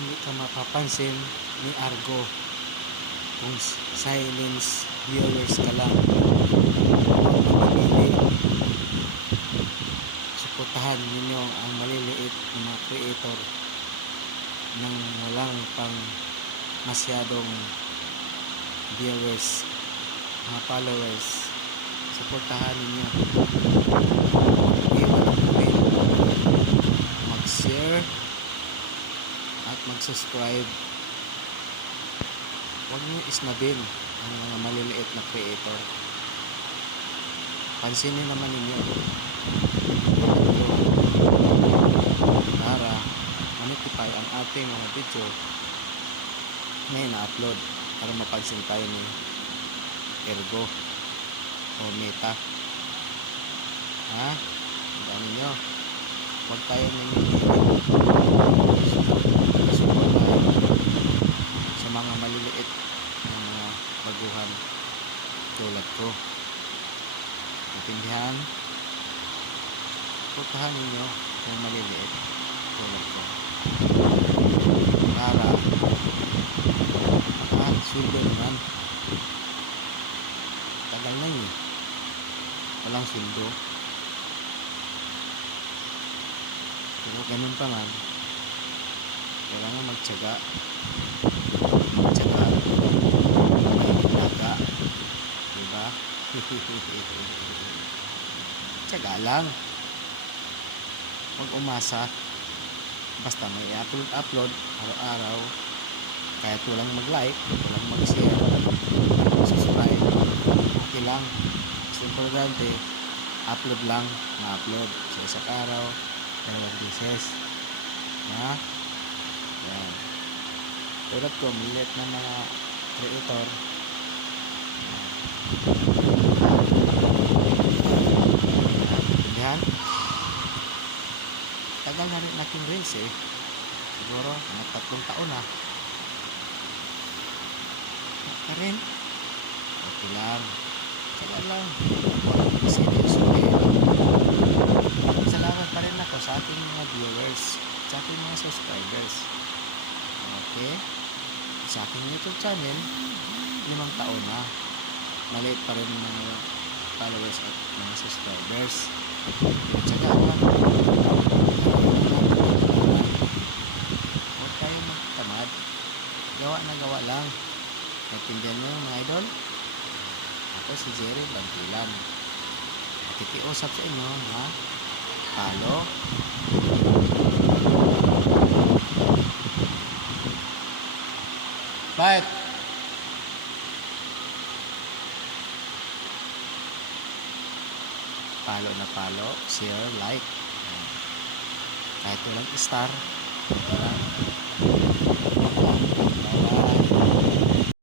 hindi ka mapapansin ni Argo kung silence viewers ka lang. Mamimili, suportahan ninyo ang maliliit na mga creator nang walang pang masyadong viewers, mga followers. Suportahan ninyo, iwan ang comment, mag-share at mag-subscribe. Huwag nyo isnabin ang mga maliliit na creator. Pansinin naman ninyo para ma-notify ang ating mga video na ina-upload, para mapansin tayo ni Ergo o Meta. Tandaan ninyo, huwag tayo support tayo sa mga maliliit na mga baguhan tulad ko. Natindihan? Supportahan ninyo yung maliliit tulad ko para makasuldo naman. Tagal na yun, walang suldo. Pero ganun pa man, kailangan magtyaga, magtyaga, diba? Tyaga lang, huwag umasa. Basta may upload araw-araw, kahit walang mag-like, walang mag-share, subscribe, okay lang. Mas importante, upload lang, ma-upload sa isang araw, 2 beses. Yan. Tulad ko, maliit na mga creator, yan. Tagal na rin aking reels siguro mga 3 taon na. Pa rin, okay lang, saka lang salamat pa rin ako sa ating mga viewers, sa ating mga subscribers. Okay, sa aking YouTube channel 5 taon na, maliit pa rin mga followers at mga subscribers. Saka lang, huwag tayo magtamad, gawa na gawa lang. Naintindihan nyo mga idol? Ako si Jerry Bantilan, nakikiusap sa inyo na follow, bye. Follow na follow, share, like, kahit walang star,